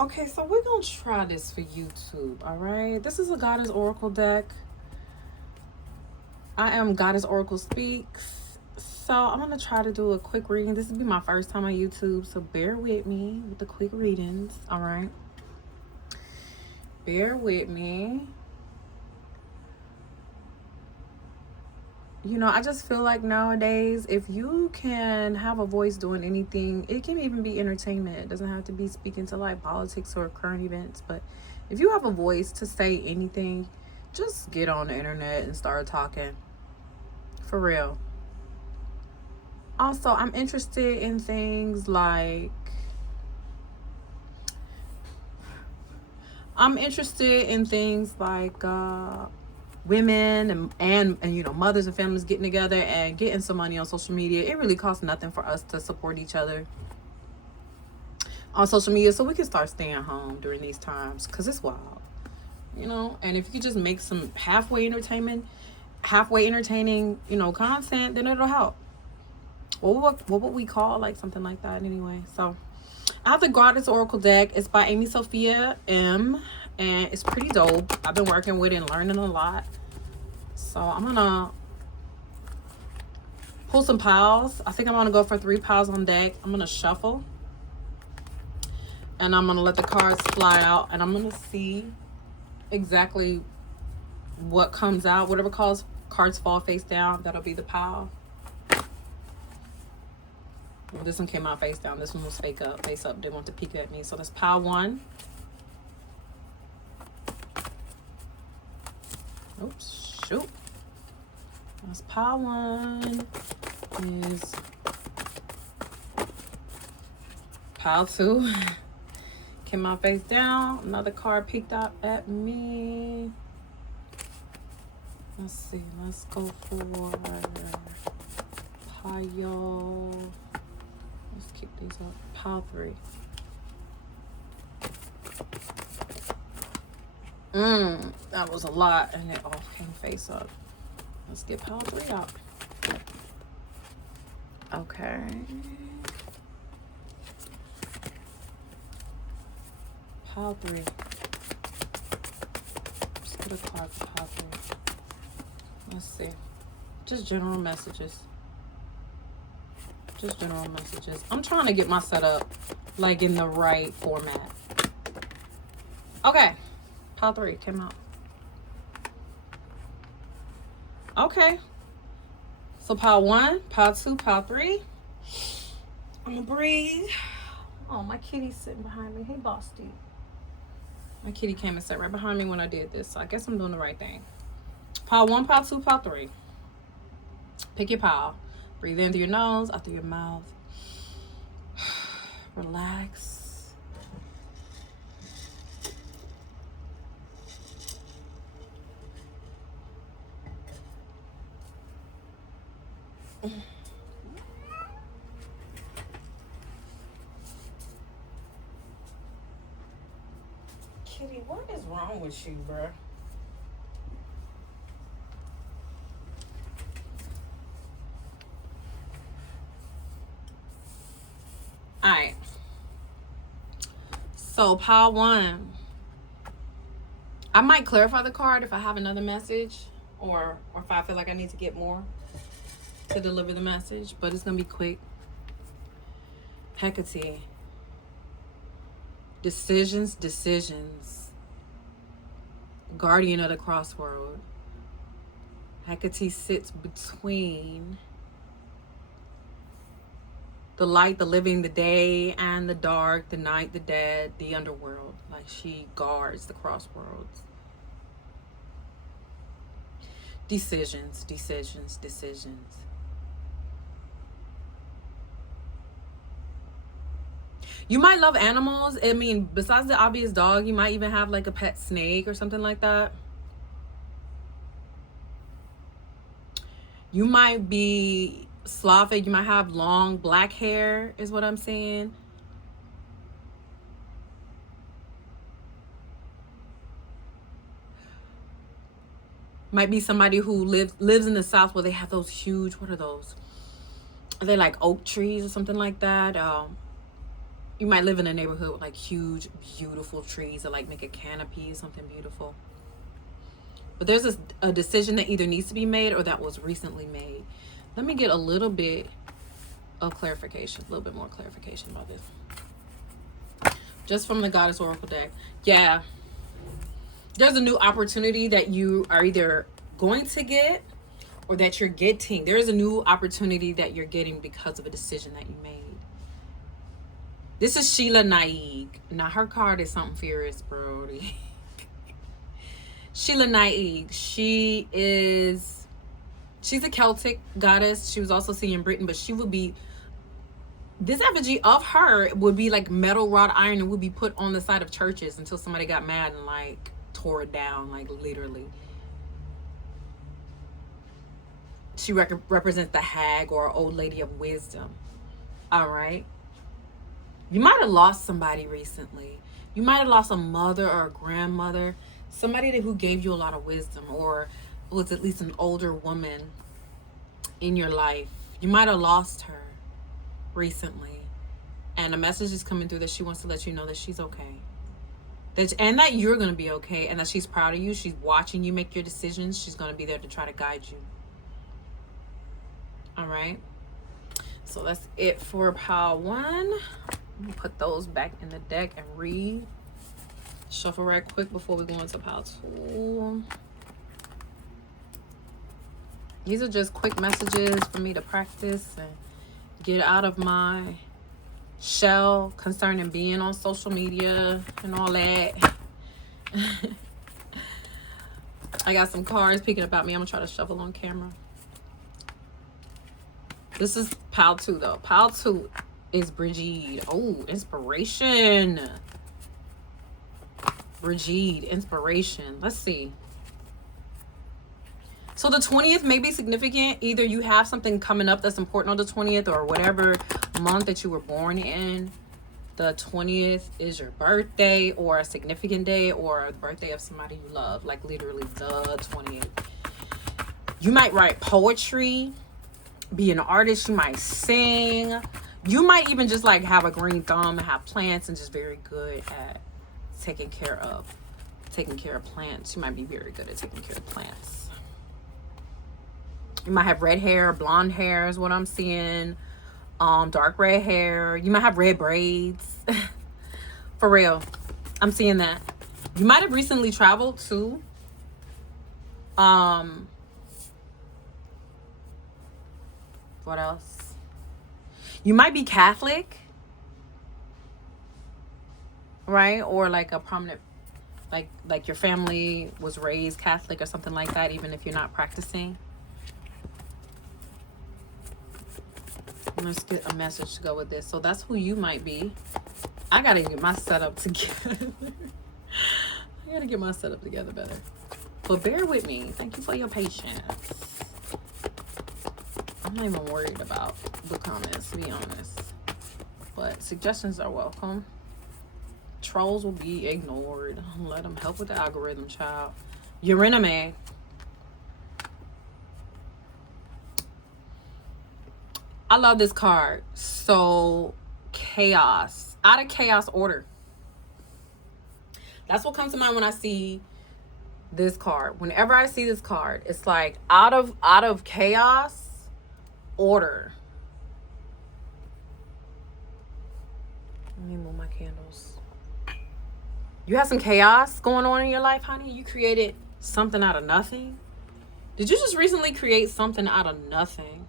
Okay, so we're gonna try this for YouTube, all right? This is a Goddess Oracle deck. I am Goddess Oracle Speaks. So I'm gonna try to do a quick reading. This will be my first time on YouTube, so bear with me with the quick readings, all right? Bear with me. I just feel like nowadays, if you can have a voice doing anything, it can even be entertainment. It doesn't have to be speaking to like politics or current events, but if you have a voice to say anything, just get on the internet and start talking. For real. Also, I'm interested in things like women and mothers and families getting together and getting some money on social media. It really costs nothing for us to support each other on social media, so we can start staying home during these times, because it's wild. And if you could just make some halfway entertaining content, then it'll help. What would we call like something like that anyway? So I have the Goddess Oracle deck. It's by Amy Sophia M, and it's pretty dope. I've been working with it and learning a lot. So I'm gonna pull some piles. I think I'm gonna go for 3 piles on deck. I'm gonna shuffle, and I'm gonna let the cards fly out, and I'm gonna see exactly what comes out. Whatever cards fall face down, that'll be the pile. Well, this one came out face down. This one was face up. Didn't want to peek at me. So that's pile 1. Oops, shoot. That's pile 1. Is pile 2. Came out face down. Another card peeked out at me. Let's see. Let's go for pile. Let's keep these up. Pile 3. That was a lot, and it all came face up. Let's get pile 3 out. Okay. Pile 3. Let's get a card for pile 3. Let's see. Just general messages. I'm trying to get my setup like in the right format. Okay. Pile 3 came out. Okay. So pile 1, pile 2, pile 3. I'm gonna breathe. Oh, my kitty's sitting behind me. Hey, Bosty. My kitty came and sat right behind me when I did this, so I guess I'm doing the right thing. Pile 1, pile 2, pile 3. Pick your pile. Breathe in through your nose, out through your mouth. Relax. Kitty, what is wrong with you, bruh? Alright. So pile 1. I might clarify the card if I have another message, or if I feel like I need to get more to deliver the message, but it's gonna be quick. Hecate. Decisions. Guardian of the crossroad. Hecate sits between the light, the living, the day, and the dark, the night, the dead, the underworld. Like, she guards the crossroads. Decisions. You might love animals. I mean, besides the obvious dog, you might even have like a pet snake or something like that. You might be Slavic. You might have long black hair, is what I'm saying. Might be somebody who lives in the South, where they have those huge, what are those? Are they like oak trees or something like that? You might live in a neighborhood with like huge, beautiful trees that like make a canopy or something beautiful. But there's a decision that either needs to be made or that was recently made. Let me get a little bit of clarification, a little bit more clarification about this. Just from the Goddess Oracle deck. Yeah. There's a new opportunity that you are either going to get or that you're getting. There's a new opportunity that you're getting because of a decision that you made. This is Sheila Naig. Now her card is something furious, Brody. Sheila Naig. She's a Celtic goddess. She was also seen in Britain, but she would be, this effigy of her would be like metal wrought iron and would be put on the side of churches until somebody got mad and like tore it down, like literally. She represents the hag or old lady of wisdom. All right. You might have lost somebody recently. You might have lost a mother or a grandmother, somebody who gave you a lot of wisdom, or was at least an older woman in your life. You might have lost her recently, and a message is coming through that she wants to let you know that she's okay, and that you're going to be okay, and that she's proud of you. She's watching you make your decisions. She's going to be there to try to guide you. All right, so that's it for pile 1. Put those back in the deck and read. Shuffle right quick before we go into pile 2. These are just quick messages for me to practice and get out of my shell concerning being on social media and all that. I got some cards speaking about me. I'm gonna try to shuffle on camera. This is pile 2 though. Pile 2 is Brigitte. Oh, inspiration. Brigitte, inspiration. Let's see. So the 20th may be significant. Either you have something coming up that's important on the 20th, or whatever month that you were born in. The 20th is your birthday or a significant day or the birthday of somebody you love. Like literally the 20th. You might write poetry, be an artist. You might sing. You might even just like have a green thumb and have plants and just very good at taking care of plants. You might be very good at taking care of plants. You might have red hair, blonde hair is what I'm seeing. Dark red hair. You might have red braids. For real. I'm seeing that. You might have recently traveled too. What else? You might be Catholic, right? Or like a prominent, like your family was raised Catholic or something like that, even if you're not practicing. Let's get a message to go with this. So that's who you might be. I gotta get my setup together. I gotta get my setup together better. But bear with me. Thank you for your patience. I'm not even worried about the comments, to be honest. But suggestions are welcome. Trolls will be ignored. Let them help with the algorithm, child. Uranime. I love this card. So, chaos. Out of chaos, order. That's what comes to mind when I see this card. Whenever I see this card, it's like out of chaos, order. Let me move my candles. You have some chaos going on in your life, honey? You created something out of nothing? Did you just recently create something out of nothing?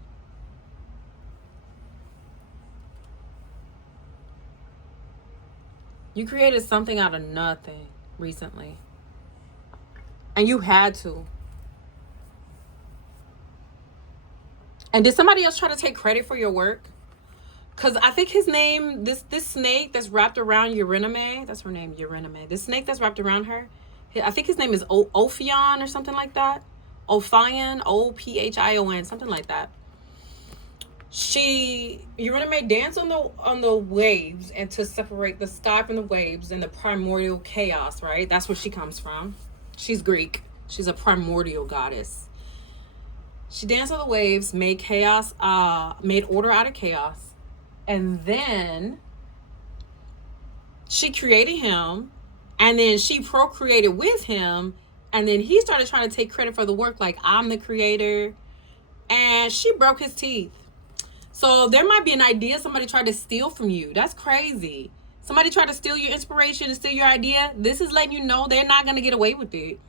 You created something out of nothing recently. And you had to. And did somebody else try to take credit for your work? Because I think his name, this snake that's wrapped around Uranime, that's her name, Uranime. This snake that's wrapped around her, I think his name is Ophion or something like that. Ophion, Ophion, something like that. Uranime danced on the waves, and to separate the sky from the waves and the primordial chaos, right? That's where she comes from. She's Greek. She's a primordial goddess. She danced on the waves, made order out of chaos. And then She created him, and then she procreated with him, and then he started trying to take credit for the work, like, I'm the creator, and she broke his teeth. So there might be an idea somebody tried to steal from you. That's crazy. Somebody tried to steal your inspiration and steal your idea. This is letting you know they're not going to get away with it.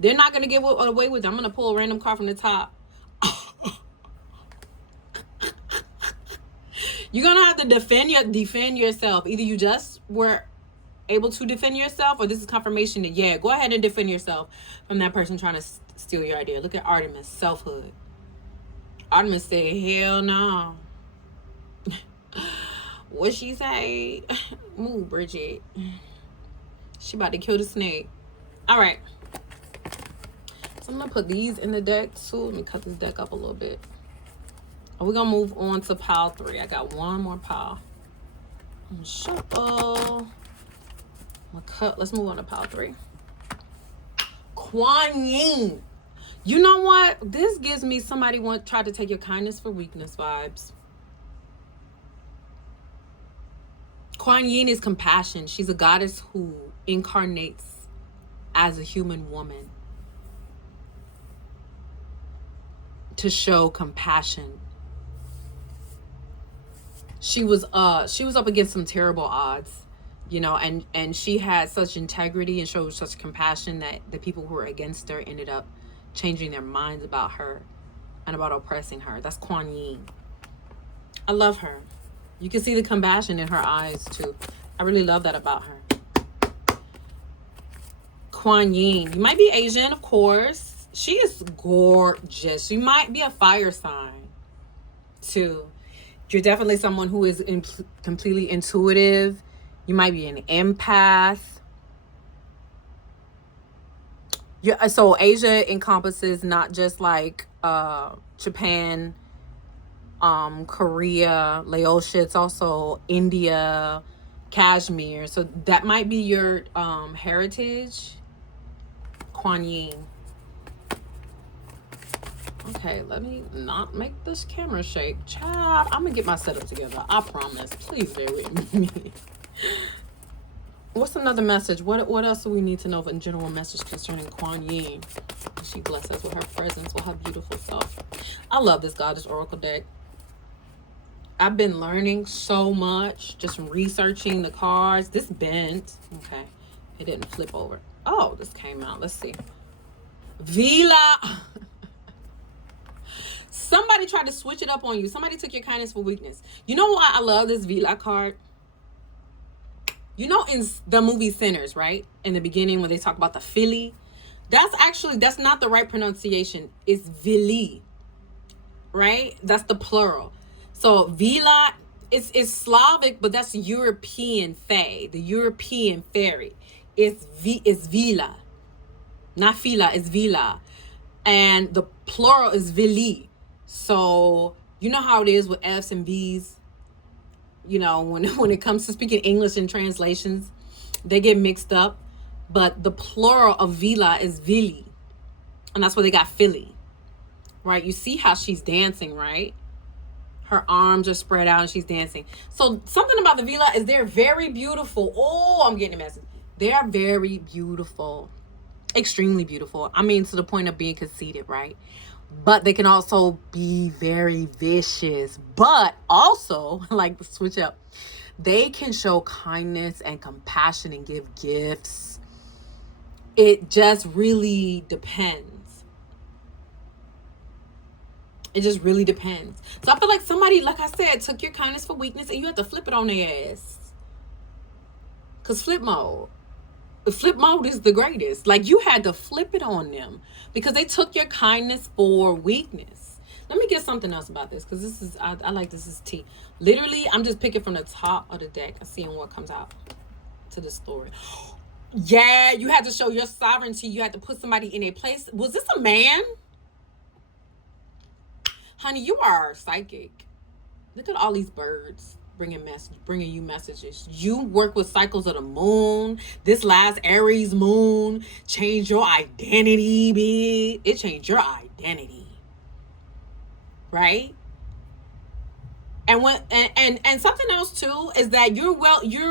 They're not going to get away with it. I'm going to pull a random card from the top. You're going to have to defend yourself. Either you just were able to defend yourself, or this is confirmation that, yeah, go ahead and defend yourself from that person trying to steal your idea. Look at Artemis, selfhood. Artemis said, hell no. What she say? Move, Bridget. She about to kill the snake. All right. So I'm going to put these in the deck too. Let me cut this deck up a little bit. We're going to move on to pile 3. I got one more pile. Shuffle. Let's move on to pile 3. Kuan Yin. You know what? This gives me somebody tried to take your kindness for weakness vibes. Kuan Yin is compassion. She's a goddess who incarnates as a human woman to show compassion. She was up against some terrible odds, you know, and she had such integrity and showed such compassion that the people who were against her ended up changing their minds about her and about oppressing her. That's Kuan Yin. I love her. You can see the compassion in her eyes too. I really love that about her. Kuan Yin. You might be Asian, of course. She is gorgeous. You might be a fire sign too. You're definitely someone who is completely intuitive. You might be an empath. So Asia encompasses not just like Japan, Korea, Laos. It's also India, Kashmir. So that might be your heritage. Kuan Yin. Okay, let me not make this camera shake. Child, I'm gonna get my setup together. I promise. Please bear with me. What's another message? What else do we need to know for a general message concerning Kuan Yin? She bless us with her presence, with her beautiful self. I love this Goddess Oracle deck. I've been learning so much just from researching the cards. This bent. Okay. It didn't flip over. Oh, this came out. Let's see. Vila. Somebody tried to switch it up on you. Somebody took your kindness for weakness. You know why I love this Vila card? You know, in the movie Sinners, right? In the beginning, when they talk about the Philly, that's not the right pronunciation. It's Vili, right? That's the plural. So Vila is Slavic, but that's European fae, the European fairy. It's Vila, not Fila. It's Vila, and the plural is Vili. So you know how it is with F's and V's. You know, when it comes to speaking English in translations, they get mixed up. But the plural of Vila is Vili. And that's where they got Philly. Right? You see how she's dancing, right? Her arms are spread out and she's dancing. So something about the Vila is they're very beautiful. Oh, I'm getting a message. They are very beautiful. Extremely beautiful. I mean, to the point of being conceited, right? But they can also be very vicious. But also, like, switch up. They can show kindness and compassion and give gifts. It just really depends. It just really depends. So I feel like somebody, like I said, took your kindness for weakness and you have to flip it on their ass. Because flip mode is the greatest. Like, you had to flip it on them because they took your kindness for weakness. Let me get something else about this, because this is, I like this is tea. Literally, I'm just picking from the top of the deck and seeing what comes out to the story. Yeah, you had to show your sovereignty. You had to put somebody in a place. Was this a man? Honey, you are psychic. Look at all these birds bringing you messages. You work with cycles of the moon. This last Aries moon changed your identity, big. It changed your identity, right? And when and something else too is that you're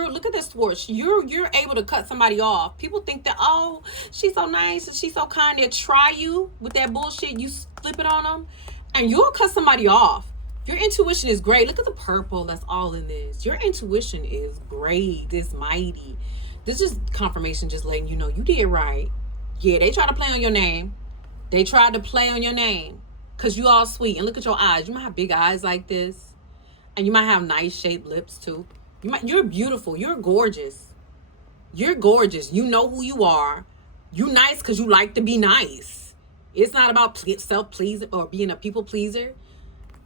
look at this swatch. You're able to cut somebody off. People think that, oh, she's so nice and she's so kind. They'll try you with that bullshit. You flip it on them, and you'll cut somebody off. Your intuition is great. Look at the purple that's all in this. Your intuition is great. It's mighty. This is confirmation, just letting you know you did right. Yeah, they tried to play on your name. They tried to play on your name because you all sweet. And look at your eyes. You might have big eyes like this. And you might have nice shaped lips too. You're beautiful. You're gorgeous. You're gorgeous. You know who you are. You nice because you like to be nice. It's not about self-pleasing or being a people pleaser.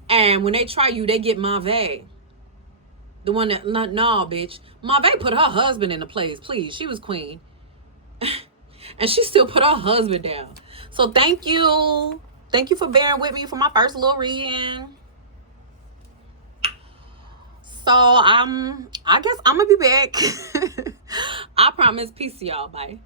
And when they try you, they get Mauvais. The one that, no, bitch. Mauvais put her husband in the place. Please, she was queen. And she still put her husband down. So thank you. Thank you for bearing with me for my first little reading. So I guess I'm gonna be back. I promise. Peace to y'all. Bye.